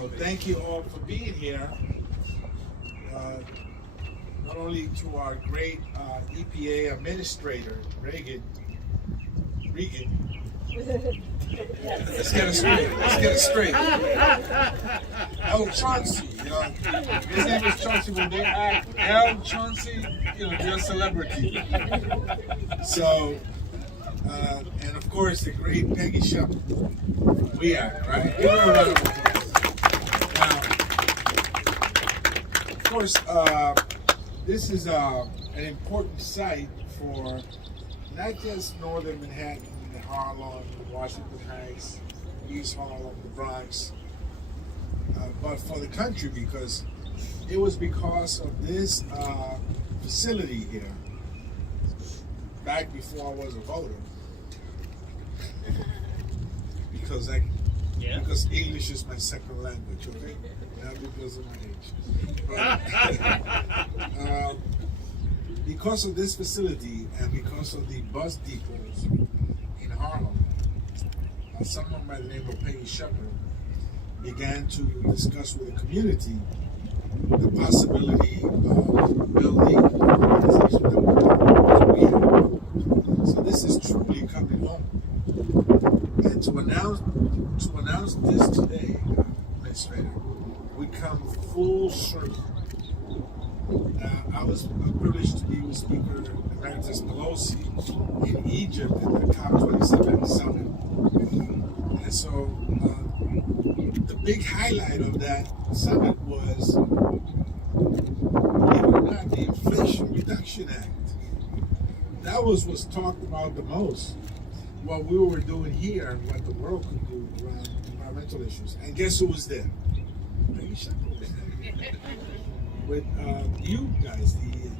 So thank you all for being here. Not only to our great EPA administrator, Regan. Let's get it straight. Oh, Chauncey. His name is Chauncey. When they act L. Chauncey, they're a celebrity. So, and of course, the great Peggy Shepard. We are, right? Give her a round of applause. Now, of course, this is an important site for not just northern Manhattan, Harlem, Washington Heights, East Harlem, the Bronx, but for the country, because it was because of this facility here, back before I was a voter, because English is my second language, okay? Not because of my age. Because of this facility and because of the bus depots in Harlem, someone by the name of Peggy Shepard began to discuss with the community the possibility of building an organization that we have. So this is truly coming home. And to announce this today, Administrator, we come full circle. I was privileged to be with Speaker Emeritus Pelosi in Egypt at the COP27 summit. And so the big highlight of that summit was, believe it or not, the Inflation Reduction Act. That was what's talked about the most. What we were doing here and what the world could do around environmental issues. And guess who was there? Peggy Shepard was there. With you guys, the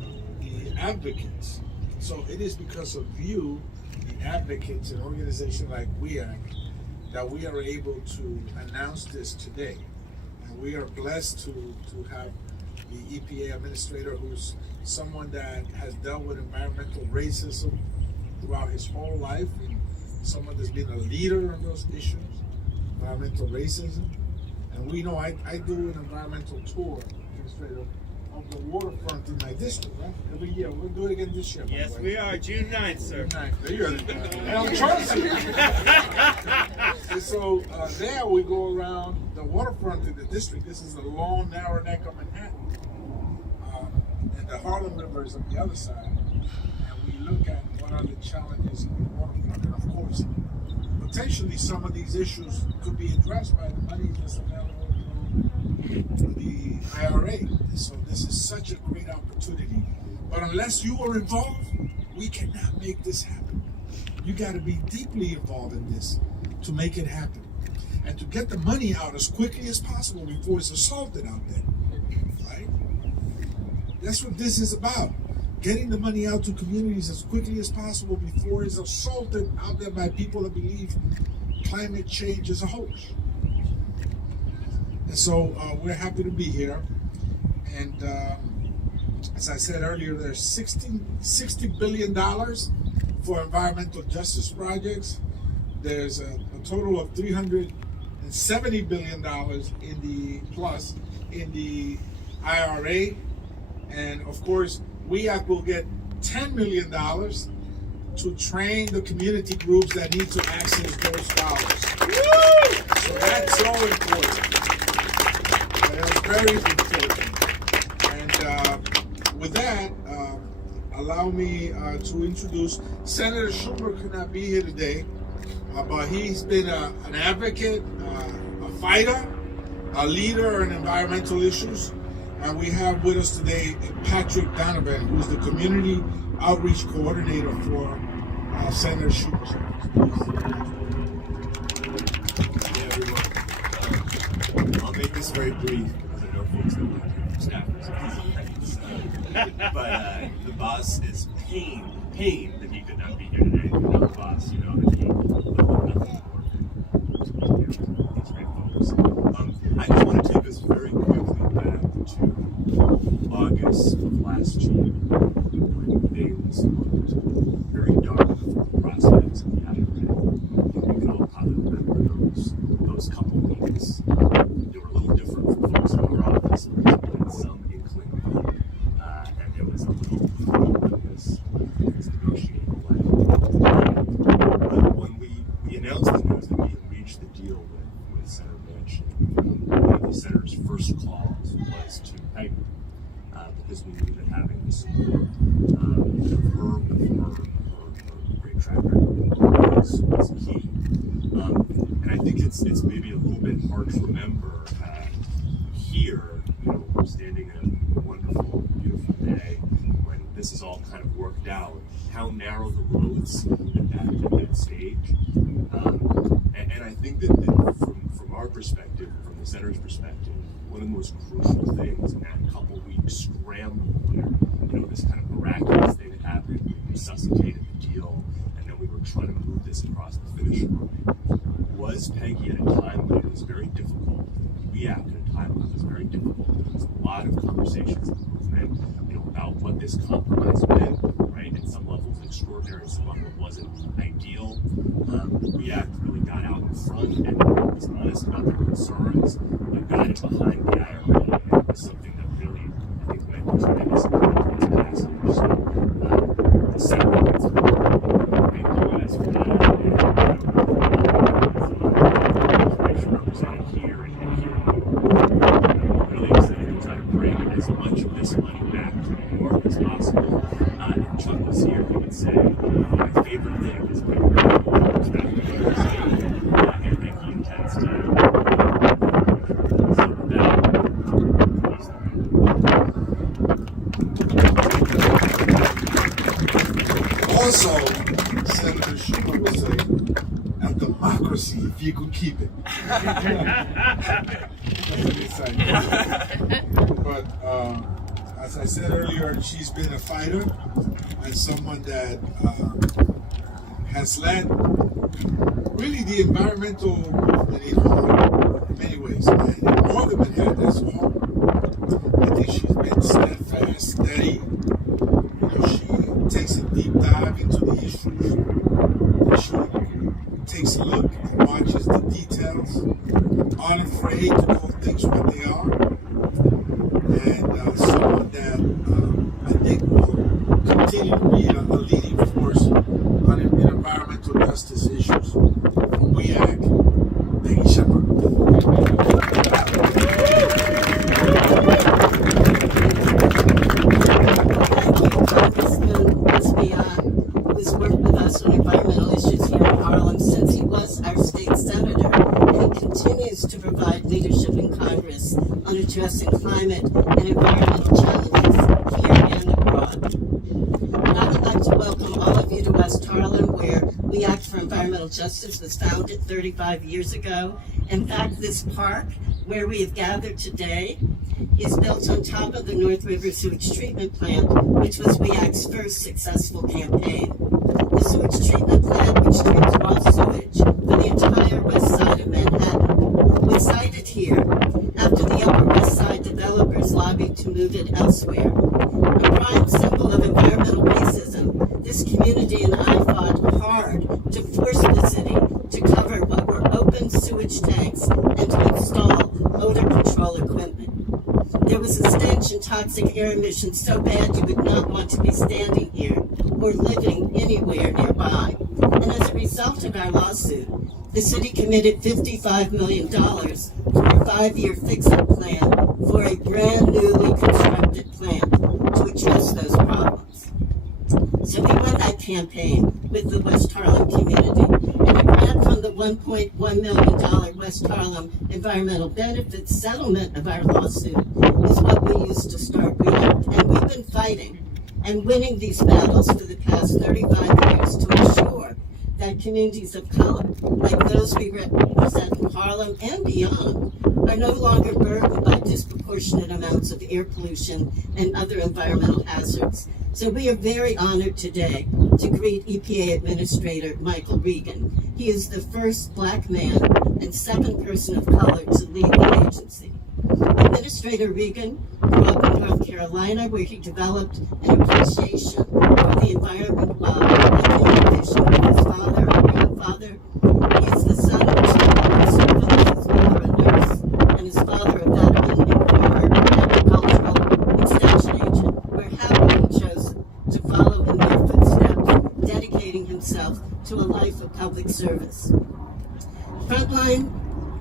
advocates. So it is because of you, the advocates, an organization like we are, that we are able to announce this today. And we are blessed to have the EPA administrator, who's someone that has dealt with environmental racism throughout his whole life, and someone that's been a leader on those issues, environmental racism. And we know I do an environmental tour, administrator, of the waterfront in my district, right? Every year. We'll do it again this year. Yes, we are. June 9th, sir. June 9th. There you are. And I'm Chauncey. And so there we go around the waterfront in the district. This is the long, narrow neck of Manhattan. And the Harlem River is on the other side. And we look at what are the challenges in the waterfront. And of course, potentially some of these issues could be addressed by the money that's available for the IRA. So this is such a great opportunity. But unless you are involved, we cannot make this happen. You got to be deeply involved in this to make it happen. And to get the money out as quickly as possible before it's assaulted out there. Right? That's what this is about. Getting the money out to communities as quickly as possible before it's assaulted out there by people that believe climate change is a hoax. And so we're happy to be here. And as I said earlier, there's $60 billion for environmental justice projects. There's a total of $370 billion in the IRA. And of course, WEAC will get $10 million to train the community groups that need to access those dollars. Woo! So that's so important. That's very important. And with that, allow me to introduce Senator Schumer. Could not be here today, but he's been an advocate, a fighter, a leader in environmental issues. And we have with us today Patrick Donovan, who's the Community Outreach Coordinator for Senator Schumer's Hey everyone. I'll make this very brief because I know folks don't like it from staffers. But the boss is pain that he could not be here today. The boss, that he these great folks. I just want to take us very quickly back to August of last year, when things looked very dark for the prospects of the IRA. We can all probably remember those couple weeks. They were a little first calls was to Peggy, because we knew that having the support of her with her great track record was key. And I think it's maybe a little bit hard to remember here, we're standing in a wonderful, beautiful day when this is all kind of worked out, how narrow the roads at that stage. And I think that from our perspective, from the center's perspective, one of the most crucial things in that couple weeks scramble where, this kind of miraculous thing that happened, we resuscitated the deal, and then we were trying to move this across the finish line, was Peggy at a time when it was very difficult. We acted at a time when it was very difficult. There was a lot of conversations in the movement, about what this compromise meant, right? At some levels extraordinary, some level it wasn't ideal. We really got out in front and was honest about the concerns, but got it behind the IRA. And it was something that really, I think, went a tremendous amount towards passage. So, the settlement, thank you guys for that. Information represented here and here in New York. I'm really excited to try to bring as much of this money back to New York as possible. If Chuck was here, he would say, my favorite thing is bringing back to New York State, and he intends to. So with that, also, Senator Schumer would say, a democracy if you could keep it. But as I said earlier, she's been a fighter and someone that has led really the environmental movement in many ways, and all of it had as a whole. I think she's been steadfast, steady. She takes a deep dive into the issues. She takes a look and watches the details, unafraid to call things what they are, and someone that I think will continue to be a leading force on environmental justice issues. We act, Peggy Shepard. Congressman Espaillat, who's worked with us on environmental issues here in Harlem since he was our state senator, and continues to provide leadership in Congress on addressing climate and environmental challenges here and abroad. And I would like to welcome all of you to West Harlem, where We Act for Environmental Justice was founded 35 years ago. In fact, this park, where we have gathered today, is built on top of the North River Sewage Treatment Plant, which was We Act's first successful campaign. The sewage treatment plant, which treats raw sewage for the entire west side of Manhattan, was sited here after the Upper West Side developers lobbied to move it elsewhere. A prime symbol of environmental racism, this community and I fought hard to force the city to cover what were open sewage tanks and to install odor control equipment. There was a stench and toxic air emissions so bad you would not want to be standing here or living anywhere nearby. And as a result of our lawsuit, the city committed $55 million for a 5-year fix-up plan for a brand newly constructed plant to address those problems. So we won that campaign with the West Harlem community, and a grant from the $1.1 million West Harlem Environmental Benefits settlement of our lawsuit is what we used to start We Act. And we've been fighting and winning these battles for the past 35 years to ensure that communities of color, like those we represent in Harlem and beyond, are no longer burdened by disproportionate amounts of air pollution and other environmental hazards. So we are very honored today to greet EPA Administrator Michael Regan. He is the first Black man and second person of color to lead the agency. Administrator Regan grew up in North Carolina, where he developed an appreciation for the environment while in addition with his father and grandfather. He is the son of two public servants, his mother a nurse, and his father a veteran and former agricultural extension agent. We're happy he chose to follow in their footsteps, dedicating himself to a life of public service. Frontline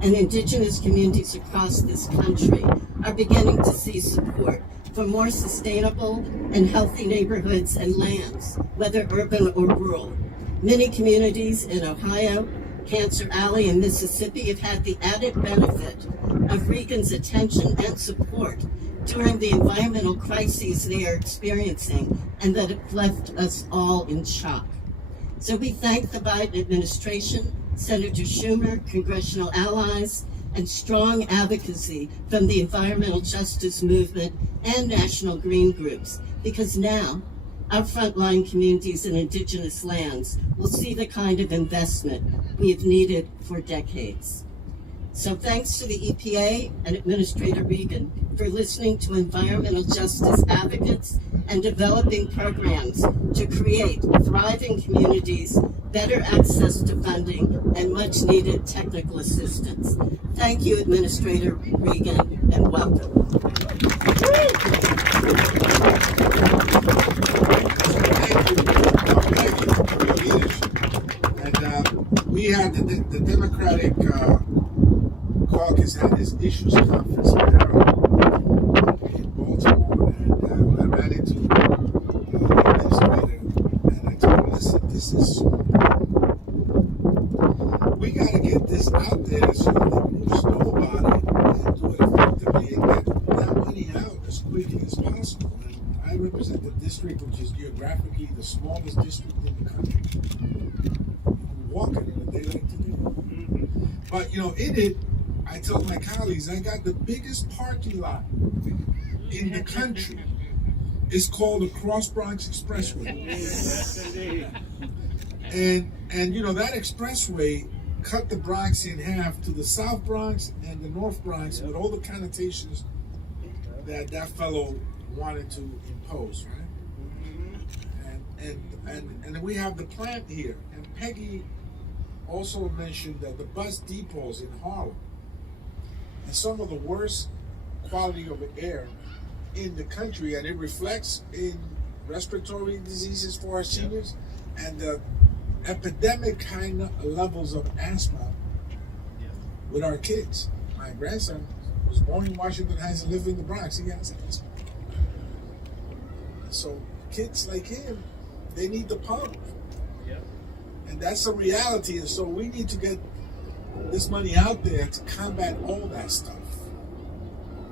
and indigenous communities across this country are beginning to see support for more sustainable and healthy neighborhoods and lands, whether urban or rural. Many communities in Ohio, Cancer Alley, and Mississippi have had the added benefit of Regan's attention and support during the environmental crises they are experiencing and that have left us all in shock. So we thank the Biden administration, Senator Schumer, congressional allies, and strong advocacy from the environmental justice movement and national green groups, because now our frontline communities in indigenous lands will see the kind of investment we have needed for decades. So thanks to the EPA and Administrator Regan for listening to environmental justice advocates and developing programs to create thriving communities, better access to funding, and much needed technical assistance. Thank you, Administrator Regan, and welcome. And we had the Democratic caucus had this issues conference in Baltimore, and I ran into the administrator, and I told him, listen, this is so important. We got to get this out there so that groups know about it and do it effectively and get that money out as quickly as possible. And I represent the district, which is geographically the smallest district in the country. Walking in a day like today. But, in it, I tell my colleagues, I got the biggest parking lot in the country. It's called the Cross Bronx Expressway. And that expressway cut the Bronx in half to the South Bronx and the North Bronx with all the connotations that fellow wanted to impose, right? And then we have the plant here. And Peggy also mentioned that the bus depots in Harlem and some of the worst quality of the air in the country, and it reflects in respiratory diseases for our seniors and the epidemic kind of levels of asthma with our kids. My grandson was born in Washington Heights and lived in the Bronx. He has asthma. So kids like him, they need the pump. And that's a reality, and so we need to get this money out there to combat all that stuff.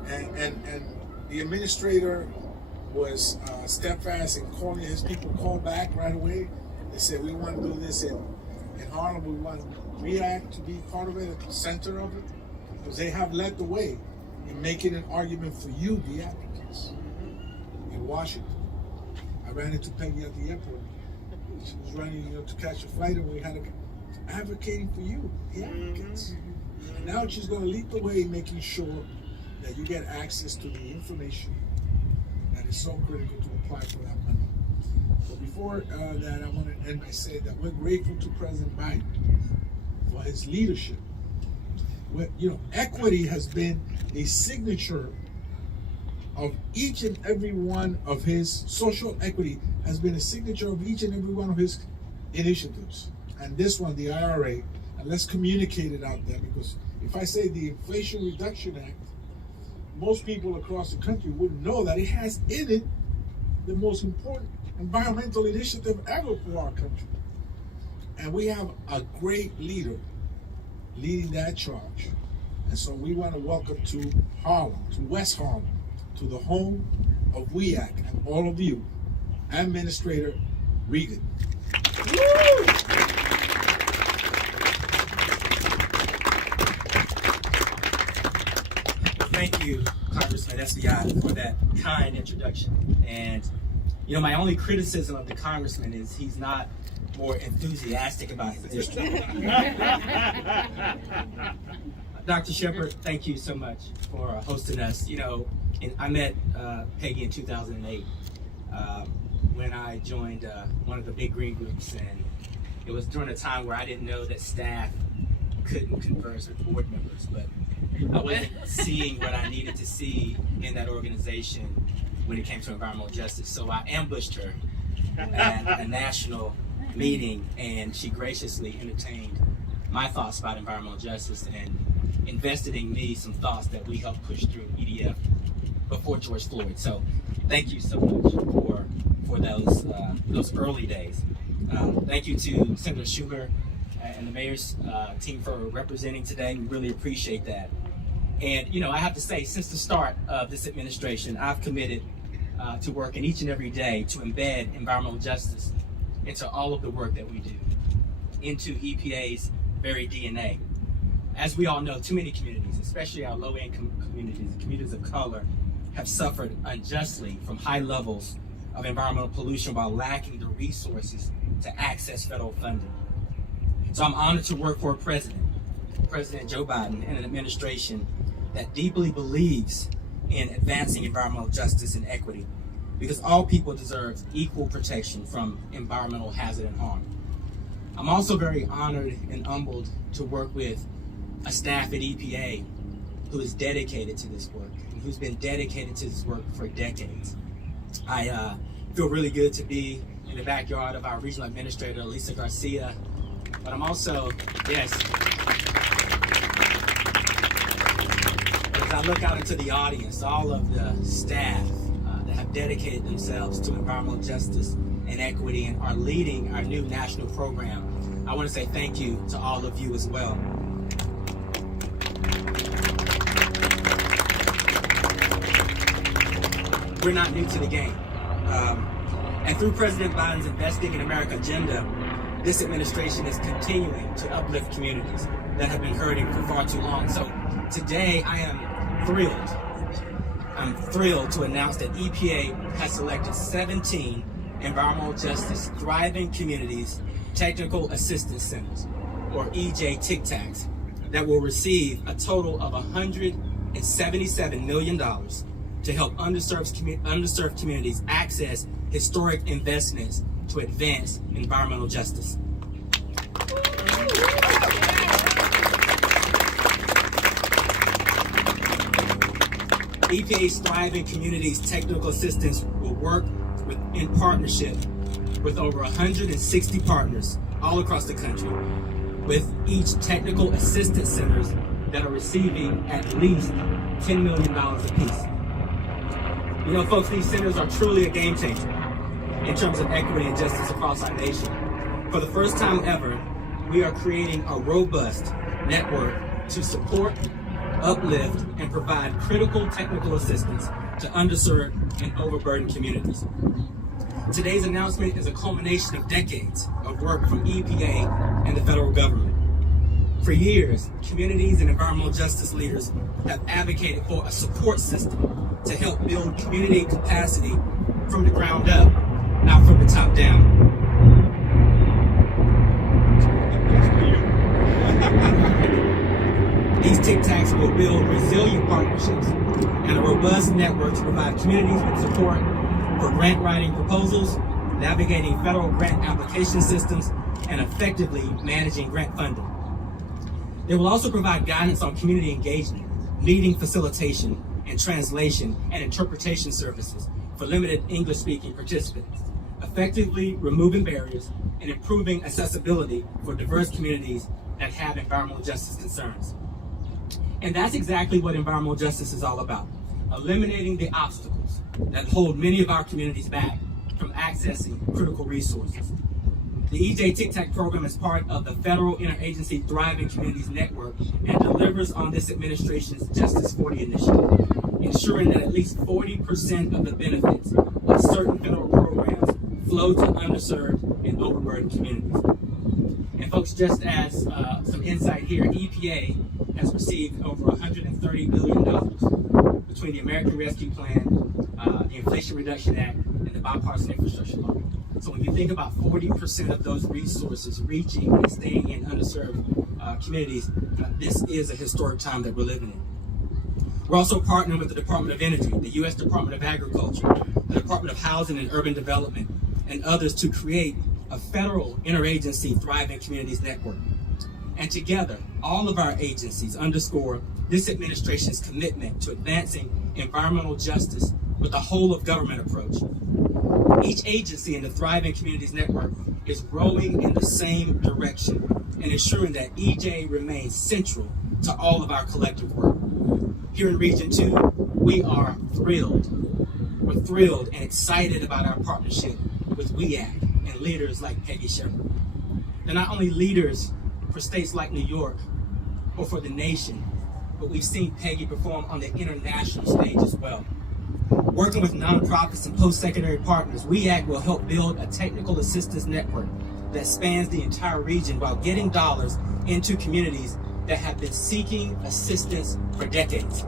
And the administrator was steadfast in calling his people, called back right away. They said, we want to do this in Harlem. We want REACT to be part of it, at the center of it, because they have led the way in making an argument for you, the advocates, in Washington. I ran into Peggy at the airport. She was running, to catch a flight, and we had advocating for you, the advocates. And now she's going to lead the way, making sure that you get access to the information that is so critical to apply for that money. But before that, I want to end by saying that we're grateful to President Biden for his leadership. Equity has been a signature of each and every one of his social equity has been a signature of each and every one of his initiatives. And this one, the IRA, and let's communicate it out there, because if I say the Inflation Reduction Act, most people across the country wouldn't know that it has in it the most important environmental initiative ever for our country. And we have a great leader leading that charge. And so we want to welcome to Harlem, to West Harlem, to the home of WEAC and all of you, Administrator Regan. Thank you, Congressman Espaillat, for that kind introduction. And, my only criticism of the Congressman is he's not more enthusiastic about his district. Dr. Shepard, thank you so much for hosting us. And I met Peggy in 2008 when I joined one of the big green groups, and it was during a time where I didn't know that staff couldn't converse with board members, but I wasn't seeing what I needed to see in that organization when it came to environmental justice. So I ambushed her at a national meeting, and she graciously entertained my thoughts about environmental justice, and invested in me some thoughts that we helped push through EDF before George Floyd. So thank you so much for those early days. Thank you to Senator Schumer and the mayor's team for representing today. We really appreciate that. And I have to say, since the start of this administration, I've committed to working each and every day to embed environmental justice into all of the work that we do, into EPA's very DNA. As we all know, too many communities, especially our low-income communities of color, have suffered unjustly from high levels of environmental pollution while lacking the resources to access federal funding. So I'm honored to work for a President Joe Biden, and an administration that deeply believes in advancing environmental justice and equity, because all people deserve equal protection from environmental hazard and harm. I'm also very honored and humbled to work with a staff at EPA who is dedicated to this work and who's been dedicated to this work for decades. I feel really good to be in the backyard of our regional administrator, Lisa Garcia, but I'm also, as I look out into the audience, all of the staff that have dedicated themselves to environmental justice and equity and are leading our new national program, I want to say thank you to all of you as well. We're not new to the game. And through President Biden's Investing in America agenda, this administration is continuing to uplift communities that have been hurting for far too long. So today I am thrilled. I'm thrilled to announce that EPA has selected 17 environmental justice thriving communities technical assistance centers, or EJ Tic Tacs, that will receive a total of $177 million to help underserved communities access historic investments to advance environmental justice. EPA's Thriving Communities Technical Assistance will work in partnership with over 160 partners all across the country, with each technical assistance centers that are receiving at least $10 million apiece. Folks, these centers are truly a game changer in terms of equity and justice across our nation. For the first time ever, we are creating a robust network to support, uplift, and provide critical technical assistance to underserved and overburdened communities. Today's announcement is a culmination of decades of work from EPA and the federal government. For years, communities and environmental justice leaders have advocated for a support system to help build community capacity from the ground up, not from the top down. These Tic Tacs will build resilient partnerships and a robust network to provide communities with support for grant writing proposals, navigating federal grant application systems, and effectively managing grant funding. They will also provide guidance on community engagement, meeting facilitation, and translation and interpretation services for limited English-speaking participants, effectively removing barriers and improving accessibility for diverse communities that have environmental justice concerns. And that's exactly what environmental justice is all about: eliminating the obstacles that hold many of our communities back from accessing critical resources. The EJ Tic Tac program is part of the Federal Interagency Thriving Communities Network and delivers on this administration's Justice 40 initiative, ensuring that at least 40% of the benefits of certain federal programs flow to underserved and overburdened communities. And folks, just as some insight here, EPA has received over $130 billion between the American Rescue Plan, the Inflation Reduction Act, and the Bipartisan Infrastructure Law. So when you think about 40% of those resources reaching and staying in underserved communities, this is a historic time that we're living in. We're also partnering with the Department of Energy, the U.S. Department of Agriculture, the Department of Housing and Urban Development, and others to create a federal interagency Thriving Communities Network. And together, all of our agencies underscore this administration's commitment to advancing environmental justice with a whole of government approach. Each agency in the Thriving Communities Network is rowing in the same direction and ensuring that EJ remains central to all of our collective work. Here in Region 2, we are thrilled. We're thrilled and excited about our partnership with WEAC and leaders like Peggy Shepard. They're not only leaders for states like New York or for the nation, but we've seen Peggy perform on the international stage as well. Working with nonprofits and post-secondary partners, WEAC will help build a technical assistance network that spans the entire region while getting dollars into communities that have been seeking assistance for decades.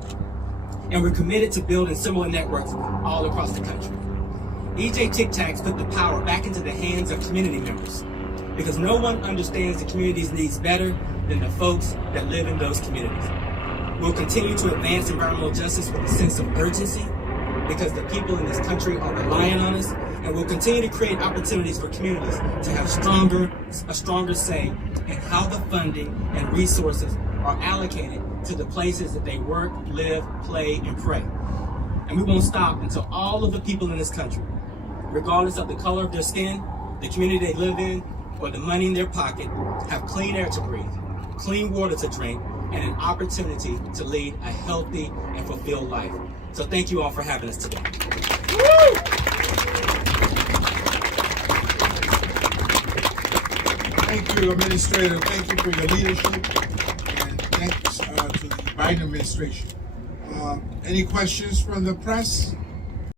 And we're committed to building similar networks all across the country. EJ Tic Tacs put the power back into the hands of community members because no one understands the community's needs better than the folks that live in those communities. We'll continue to advance environmental justice with a sense of urgency because the people in this country are relying on us, and we'll continue to create opportunities for communities to have a stronger say in how the funding and resources are allocated to the places that they work, live, play, and pray. And we won't stop until all of the people in this country, regardless of the color of their skin, the community they live in, or the money in their pocket, have clean air to breathe, clean water to drink, and an opportunity to lead a healthy and fulfilled life. So thank you all for having us today. Thank you, Administrator. Thank you for your leadership, and thanks to the Biden administration. Any questions from the press?